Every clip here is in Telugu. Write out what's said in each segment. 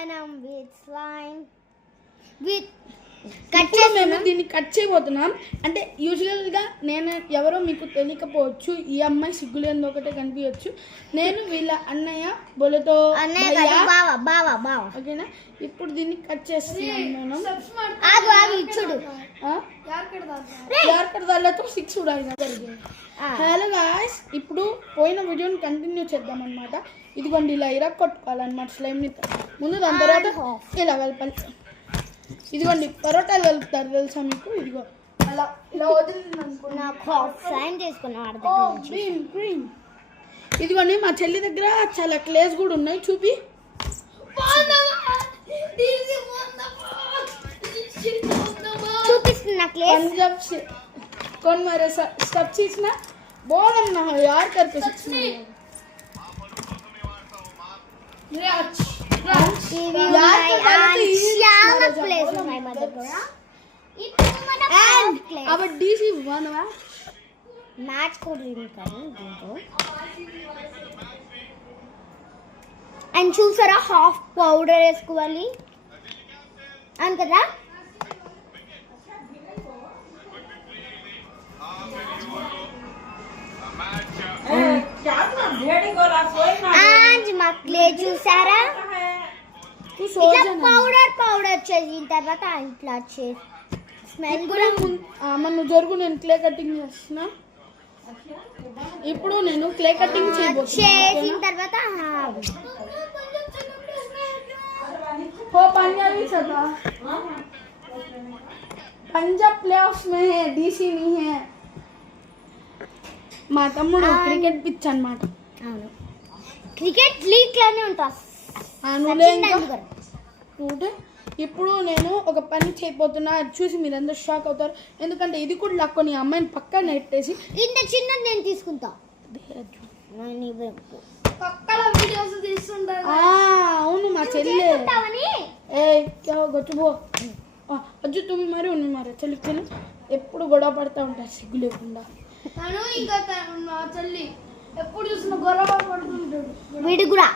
మనం విత్ స్లైమ్ మేము దీన్ని కట్ చేయబోతున్నాం. అంటే యూజువల్గా నేను ఎవరో మీకు తెలియకపోవచ్చు, ఈ అమ్మాయి సిగ్గులేని ఒకటే కనిపించవచ్చు. నేను వీళ్ళ అన్నయ్య బొలతో ఓకేనా. ఇప్పుడు దీన్ని కట్ చేస్తున్నాం మనం. యార్కడదాలతో 6 ఉడాయినా జరిగింది. హలో గాయ్స్, ఇప్పుడు పోయిన వీడియోని కంటిన్యూ చేద్దాం అనమాట. ఇదిగోండి ఇలా ఇరా కొట్టుకోవాలన్నమాట స్లైమ్ని. ముందు దాని తర్వాత ఇలా కలపాలి. ఇదిగోండి పరోటాలు కలుపుతారు తెలుసా మీకు. ఇదిగో అలా ఇలా వదిలిందనుకున్నా. ఇదిగోండి మా చెల్లి దగ్గర చాలా క్లేస్ కూడా ఉన్నాయి, చూపి. पंजाब से कौन मेरे सब चीज ना बोल ना यार करके अब डीसी 1 वा मैच को रीड करें दो and చూసారా హాఫ్ పౌడర్ వేసుకోవాలి అని కదా. మక్లే చూసారా పౌడర్ చేసిన తర్వాత ఇట్లా స్మెల్ కూడా మన జరుగు. నేను క్లే కటింగ్ చేస్తున్నా. ఇప్పుడు నేను క్లే కటింగ్ చేసిన తర్వాత पंजाब प्लेऑफ्स में है, डीसी नहीं है. మా తమ్ముడు క్రికెట్ పిచ్ అన్నమాట. అవును, క్రికెట్ లీగ్ లోనే ఉంటారు. ఇప్పుడు నేను ఒక పని చేయబోతున్నా, చూసి మీరందరూ షాక్ అవుతారు. ఎందుకంటే ఇది కూడా లాక్కొని అమ్మాయిని పక్కన నెట్టేసి ఇంత చిన్నది నేను తీసుకుంటా. అవును మా చెల్లె గొచ్చుబో అజ్జు తుమ్మి మరి ఉన్ని మరి చెల్లి చెల్లి ఎప్పుడు గొడవ పడతా ఉంటారు సిగ్గు లేకుండా. చెల్లి ఎప్పుడు చూసిన గొడవ పడుతుంటాడు. వీడి కూడా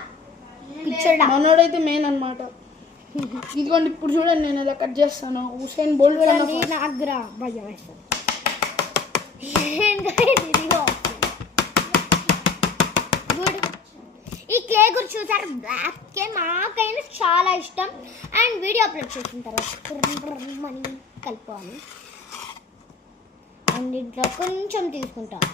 మనోడైతే మెయిన్ అనమాట. ఇదిగోండి ఇప్పుడు చూడండి నేను ఎలా కట్ చేస్తాను. హుసేన్ బోల్ట్ ఈ క్లే గురించి చూసారు. బ్లాక్ కే మాకైనా చాలా ఇష్టం. అండ్ వీడియో అప్లోడ్ చేసిన తర్వాత కలుపుకోవాలి. అండ్ ఇంట్లో కొంచెం తీసుకుంటాం.